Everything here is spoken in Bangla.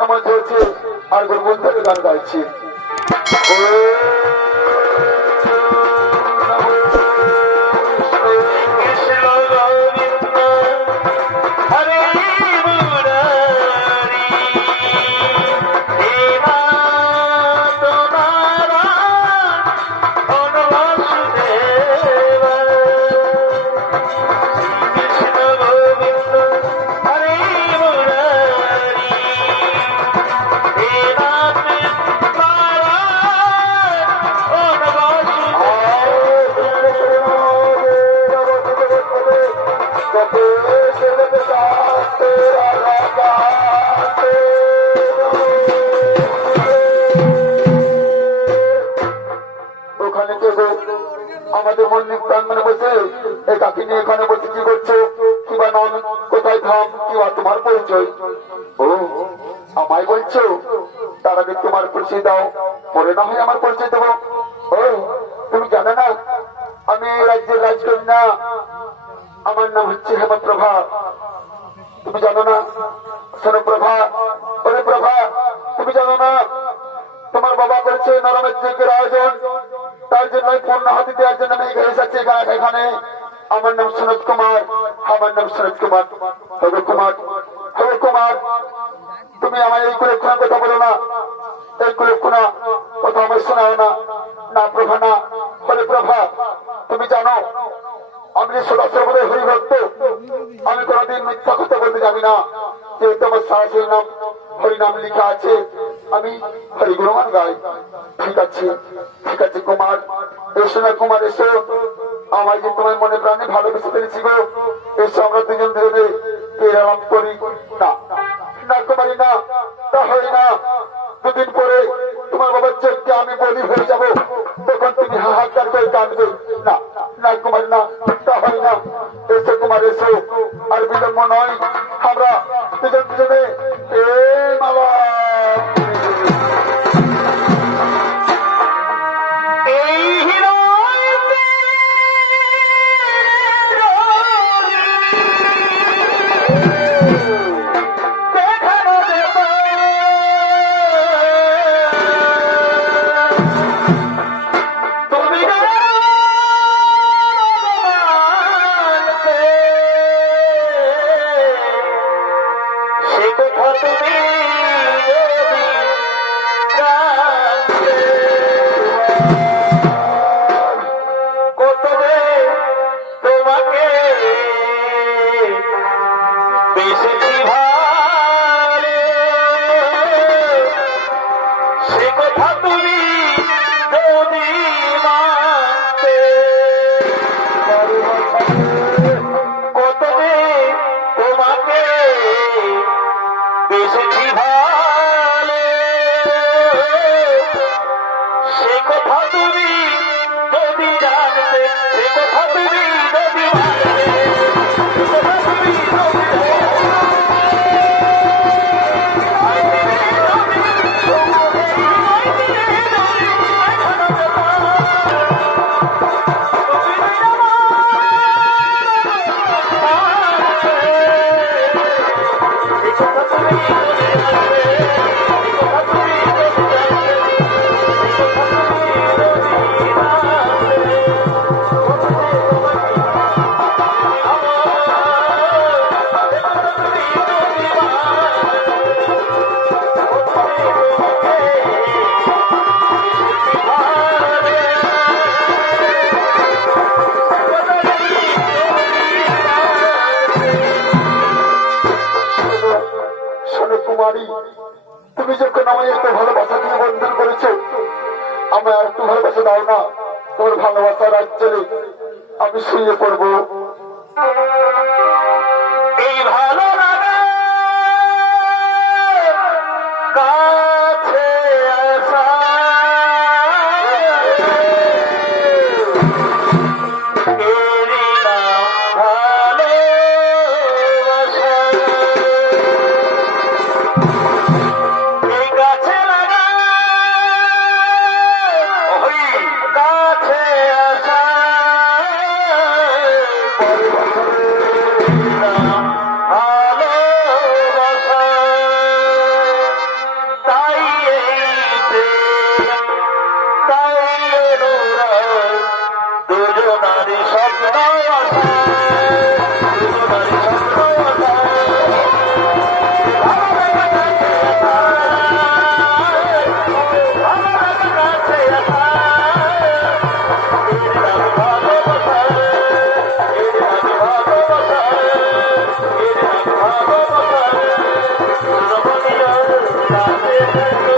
নামাজ চলছে আর গুনগুন থেকে গান গাইছে। আমাদের মন্দির প্রাঙ্গনে বসে এই কাকি নিয়ে এখানে বসে কি করছো, কিবা নাম, কোথায় থাম, কিবা তোমার পরিচয়? ও আমায় বলছো? তার আগে তোমার পরিচয় দাও, পরে না হয় আমার পরিচয় দেবো। ও তুমি জানো না আমি এই রাজ্যের রাজকন্যা, আমার নাম হচ্ছে হেমপ্রভা। তুমি জানো না? শোনো প্রভা, ওরে প্রভা, তুমি জানো না তোমার বাবা করেছে নরমের যজ্ঞের আয়োজন, তার জন্য পূর্ণাহুতি দেওয়ার জন্য আমি এসেছি এখানে। আমার নাম সনৎ কুমার, আমার নাম সনৎ কুমার। হবে কুমার, হবে কুমার, তুমি আমার এই কুলক্ষণা কথা বলো না, এই কুলক্ষণা কথা আমার শোনাও না। না প্রভা না, হরে প্রভা, তুমি জানো আমি যে সদাসর্বদা হরিভক্ত, আমি কোনদিন মিথ্যা কথা বলতে জানি না। যেহেতু আমার সরাসরি নাম হরিনাম লিখা আছে, আমি হরি গুণগান গাই। ঠিক আছে, ঠিক আছে কুমার, এসো না কুমার, এসো। আমায় যে তোমার মনে প্রাণে ভালোবেসে ফেলেছি গো, এসো আমরা দুজন ধরে আরাম করি। না না কুমারী, না, তা হয় না। দুদিন পরে তোমার বাবার চোখকে আমি বলি হয়ে যাবো, তখন তুমি হাহাকার করে কাঁদবে। না না কুমার, না, তা হয় না। এসো কুমার, এসো, আর বিলম্ব নয়, আমরা দুজন দুজনে মালা তুমি যখন আমায় একটু ভালোবাসা দিয়ে বন্ধন করেছো, আমায় আর একটু ভালোবাসা দাও না। তোমার ভালোবাসার আঞ্চলে আমি শুয়ে পড়বো। এই ভালো কাছে আসা ভালো হবে